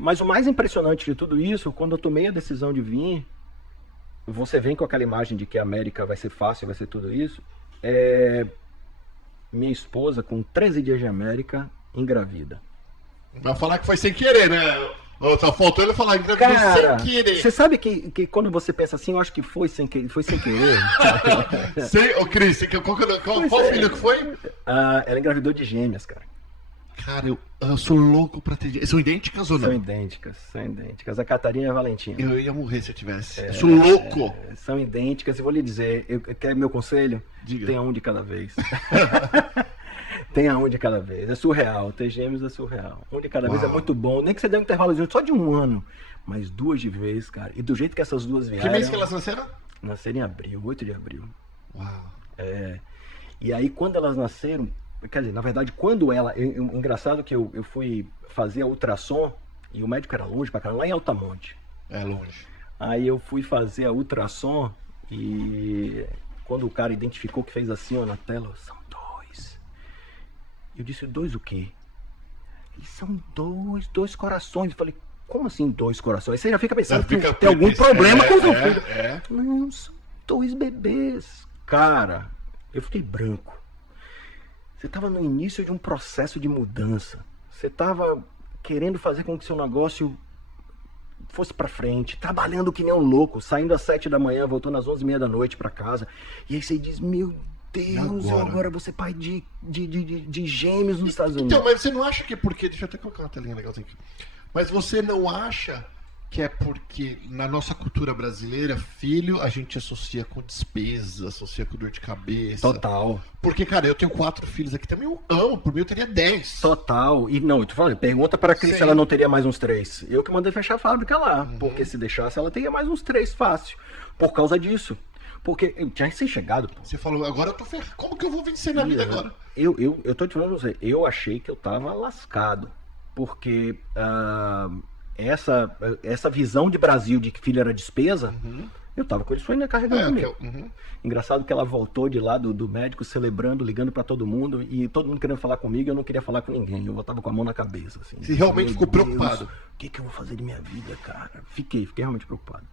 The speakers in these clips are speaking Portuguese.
Mas o mais impressionante de tudo isso, quando eu tomei a decisão de vir, você vem com aquela imagem de que a América vai ser fácil, vai ser tudo isso. Minha esposa, com 13 dias de América, engravida. Vai falar que foi sem querer, né? Só faltou ele falar engravidou sem querer. Você sabe que quando você pensa assim, eu acho que foi sem querer. Ô, Cris, qual filho que foi? Ela engravidou de gêmeas, cara. Cara, eu sou louco pra ter. São idênticas ou não? São idênticas. A Catarina e a Valentina. Eu ia morrer se eu tivesse. Eu sou louco! São idênticas, e vou lhe dizer, quer meu conselho? Diga. Tenha um de cada vez. Tenha um de cada vez. É surreal. Ter gêmeos é surreal. Um de cada vez é muito bom. Nem que você dê um intervalozinho só de um ano. Mas 2 de vez, cara. E do jeito que essas duas vieram... Que mês que elas nasceram? Nasceram em abril, 8 de abril. Uau. E aí, quando elas nasceram... Quer dizer, na verdade, quando engraçado que eu fui fazer a ultrassom, e o médico era longe pra caramba, lá em Altamonte. É longe. Aí eu fui fazer a ultrassom e quando o cara identificou, que fez assim, ó, na tela, são 2. Eu disse, 2 o quê? Eles são 2 corações. Eu falei, como assim 2 corações? Aí você já fica pensando que tem algum problema com o seu filho. Não, são 2 bebês. Cara, eu fiquei branco. Você estava no início de um processo de mudança. Você estava querendo fazer com que seu negócio fosse para frente, trabalhando que nem um louco, saindo às 7 da manhã, voltando às 11h30 da noite para casa. E aí você diz, meu Deus, agora você é pai de gêmeos nos Estados Unidos. Então, mas você não acha que é porque... Deixa eu até colocar uma telinha legalzinha aqui. Mas você não acha que é porque na nossa cultura brasileira, filho a gente associa com despesa, associa com dor de cabeça. Total. Porque, cara, eu tenho 4 filhos aqui também, eu amo, por mim eu teria 10. Total. E não, eu te falei, pergunta para a Cris se ela não teria mais uns 3. Eu que mandei fechar a fábrica lá, porque se deixasse ela teria mais uns 3 fácil. Por causa disso. Porque eu tinha recém-chegado. Você falou, agora eu tô ferrado. Como que eu vou vencer na vida agora? Eu tô te falando pra você, eu achei que eu tava lascado. Porque essa visão de Brasil de que filho era despesa, eu tava com ele sonhando carregando comigo. Engraçado que ela voltou de lá do médico celebrando, ligando pra todo mundo, e todo mundo querendo falar comigo, e eu não queria falar com ninguém. Eu tava com a mão na cabeça. Assim, você realmente ficou preocupado? O que eu vou fazer de minha vida, cara? Fiquei realmente preocupado.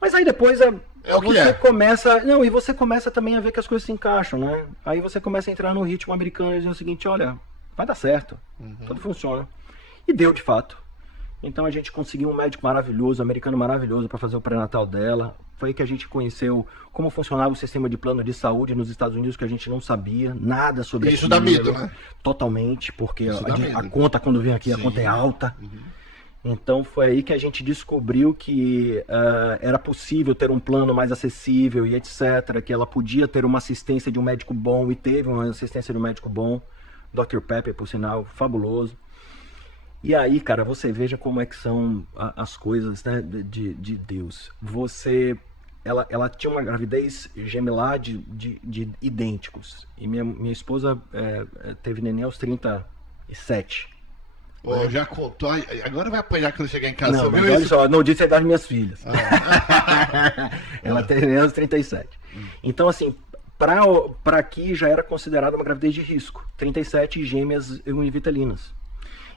Mas aí depois você começa também a ver que as coisas se encaixam, né? Aí você começa a entrar no ritmo americano e dizer o seguinte, olha, vai dar certo, tudo funciona. E deu de fato. Então a gente conseguiu um médico maravilhoso, um americano maravilhoso para fazer o pré-natal dela. Foi aí que a gente conheceu como funcionava o sistema de plano de saúde nos Estados Unidos, que a gente não sabia nada sobre isso. Isso dá medo, né? Totalmente, porque a conta quando vem aqui, a conta é alta. Então foi aí que a gente descobriu que era possível ter um plano mais acessível e etc. Que ela podia ter uma assistência de um médico bom, e teve uma assistência de um médico bom. Dr. Pepper, por sinal, fabuloso. E aí, cara, você veja como é que são as coisas, né, de Deus. Ela tinha uma gravidez gemelar de idênticos. E minha esposa teve neném aos 37. Já contou, agora vai apanhar quando chegar em casa. Não, mas olha só, não disse a idade das minhas filhas. Ela teve neném aos 37. Então, assim, para aqui já era considerada uma gravidez de risco. 37 gêmeas univitelinas.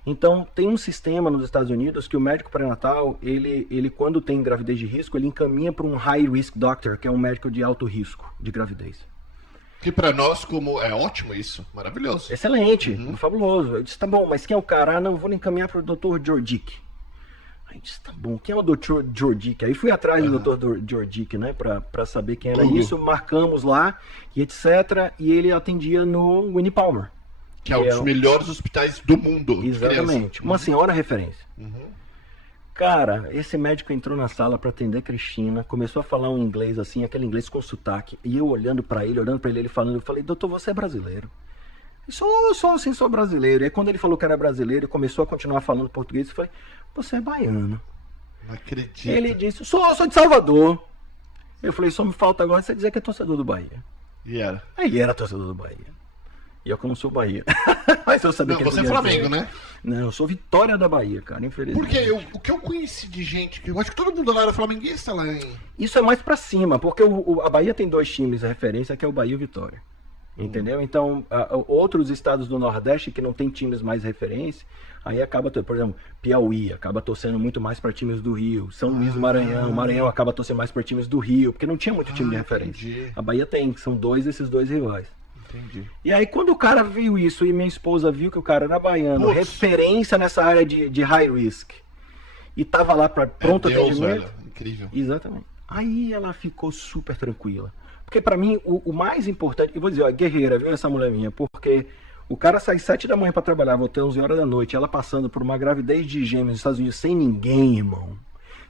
Então, tem um sistema nos Estados Unidos que o médico pré-natal, ele quando tem gravidez de risco, ele encaminha para um high risk doctor, que é um médico de alto risco de gravidez. Que para nós, como é ótimo isso, maravilhoso. Excelente, fabuloso. Eu disse, tá bom, mas quem é o cara? Não, vou encaminhar para o Dr. Jordic. Aí eu disse, tá bom, quem é o Dr. Jordic? Aí fui atrás do Dr. Jordic, né, para saber quem era isso, marcamos lá, e etc. E ele atendia no Winnie Palmer. Que é um dos melhores hospitais do mundo. Exatamente. Uma senhora referência. Cara, esse médico entrou na sala para atender a Cristina, começou a falar um inglês assim, aquele inglês com sotaque, e eu olhando para ele falando, eu falei, doutor, você é brasileiro? Sou brasileiro. E aí quando ele falou que era brasileiro e começou a continuar falando português, eu falei, você é baiano. Não acredito. Ele disse, sou de Salvador. Eu falei, só me falta agora você dizer que é torcedor do Bahia. E era? Aí ele era torcedor do Bahia. E eu que não sou Bahia. Mas eu sabia que você é Flamengo, né? Não, eu sou Vitória da Bahia, cara, infelizmente. Porque o que eu conheci de gente, que eu acho que todo mundo lá era flamenguista lá em... Isso é mais pra cima, porque a Bahia tem 2 times de referência, que é o Bahia e o Vitória. Entendeu? Então, outros estados do Nordeste que não tem times mais referência, Aí acaba, por exemplo, Piauí acaba torcendo muito mais para times do Rio. São Luís do Maranhão, Maranhão acaba torcendo mais para times do Rio, porque não tinha muito time de referência. Entendi. A Bahia tem, são esses dois rivais. Entendi. E aí quando o cara viu isso e minha esposa viu que o cara era baiano, Putz. referência nessa área de high risk, e tava lá para pronto Deus, atendimento. velho. Incrível. Exatamente. Aí ela ficou super tranquila. Porque para mim o mais importante, eu vou dizer, ó, guerreira, viu essa mulher minha, porque o cara sai 7 da manhã para trabalhar, volta 11 horas da noite, ela passando por uma gravidez de gêmeos nos Estados Unidos sem ninguém, irmão.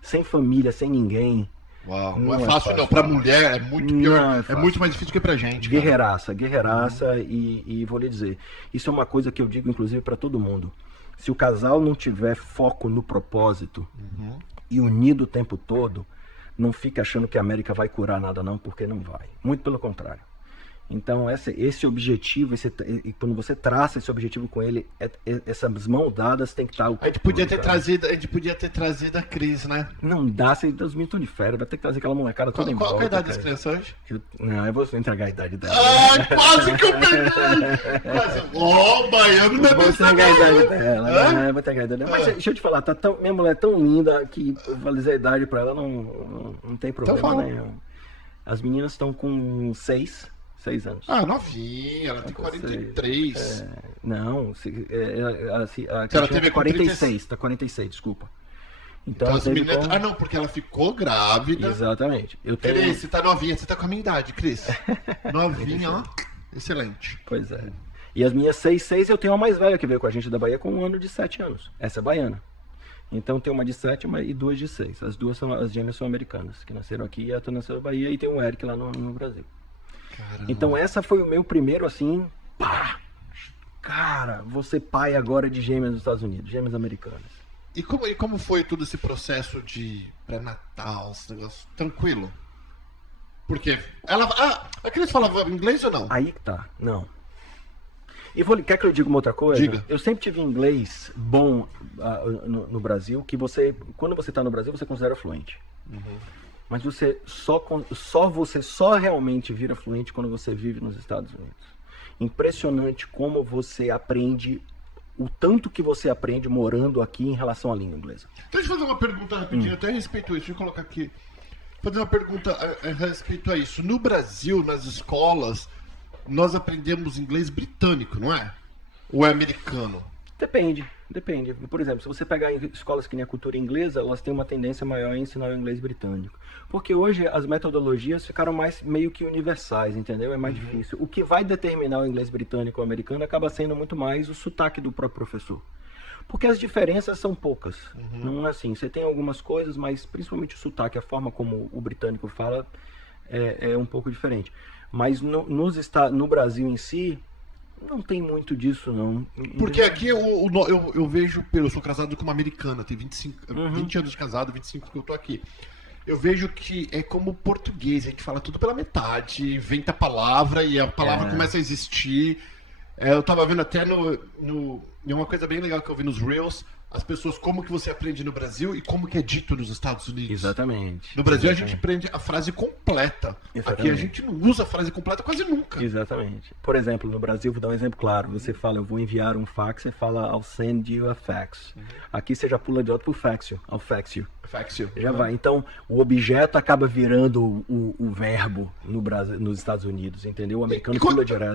Sem família, sem ninguém. Uau, não é fácil não. Pra mulher é muito pior, é muito mais difícil que pra gente. Guerreiraça, guerreiraça, e vou lhe dizer, isso é uma coisa que eu digo inclusive para todo mundo. Se o casal não tiver foco no propósito e unido o tempo todo, não fica achando que a América vai curar nada não, porque não vai. Muito pelo contrário. Então esse objetivo, quando você traça esse objetivo com ele, essas mãos dadas tem que estar... A gente podia ter trazido a Cris, né? Não dá, se Deus me de férias, vai ter que trazer aquela molecada toda embora. Qual é a idade das crianças hoje? Eu vou entregar a idade dela. Ai, quase que eu perdi! Ó, baiano não vou entregar a idade dela. Vou entregar a idade dela. Mas deixa eu te falar, minha mulher é tão linda que eu vou dizer a idade pra ela, não tem problema nenhum. As meninas estão com 6 anos. Ah, novinha, ela tem 43. Não, ela teve 46, tá 46, desculpa. Então as meninas... Ah, não, porque ela ficou grávida. Exatamente. Cris, você tá novinha, você tá com a minha idade, Cris. Novinha, ó. Excelente. Pois é. E as minhas 6, eu tenho uma mais velha que veio com a gente da Bahia com 1 ano de 7 anos. Essa é baiana. Então tem uma de 7 e 2 de 6. As gêmeas são americanas, que nasceram aqui e a outra nasceu na Bahia, e tem o Eric lá no Brasil. Caramba. Então essa foi o meu primeiro assim, pá! Cara, você pai agora de gêmeas nos Estados Unidos, gêmeas americanas. E como foi todo esse processo de pré-natal, esse negócio? Tranquilo? Porque a Cris falava inglês ou não? Aí que tá, não. E quer que eu diga uma outra coisa? Diga. Eu sempre tive inglês bom no Brasil, que quando você tá no Brasil, você considera fluente. Mas você só realmente vira fluente quando você vive nos Estados Unidos. Impressionante como você aprende, o tanto que você aprende morando aqui em relação à língua inglesa. Deixa eu fazer uma pergunta rapidinho, até a respeito disso. Deixa eu colocar aqui. Fazer uma pergunta a respeito a isso. No Brasil, nas escolas, nós aprendemos inglês britânico, não é? Ou é americano? Depende. Por exemplo, se você pegar escolas que nem a cultura inglesa, elas têm uma tendência maior a ensinar o inglês britânico. Porque hoje as metodologias ficaram meio que universais, entendeu? É mais difícil. O que vai determinar o inglês britânico ou americano acaba sendo muito mais o sotaque do próprio professor. Porque as diferenças são poucas. Não é assim, você tem algumas coisas, mas principalmente o sotaque, a forma como o britânico fala é um pouco diferente. Mas no Brasil em si, não tem muito disso, não. Porque aqui eu vejo, eu sou casado com uma americana, tem 20 anos de casado, 25 que eu tô aqui. Eu vejo que é como português, a gente fala tudo pela metade, inventa a palavra e a palavra começa a existir. Eu tava vendo até uma coisa bem legal que eu vi nos Reels, as pessoas, como que você aprende no Brasil e como que é dito nos Estados Unidos. Exatamente. No Brasil a gente aprende a frase completa. Aqui a gente não usa a frase completa quase nunca. Exatamente. Por exemplo, no Brasil, vou dar um exemplo claro. Você fala, eu vou enviar um fax, você fala, I'll send you a fax. Aqui você já pula direto pro fax you. I'll fax you. Fax you. Já vai. Então, o objeto acaba virando o verbo no Brasil, nos Estados Unidos, entendeu? O americano pula direto.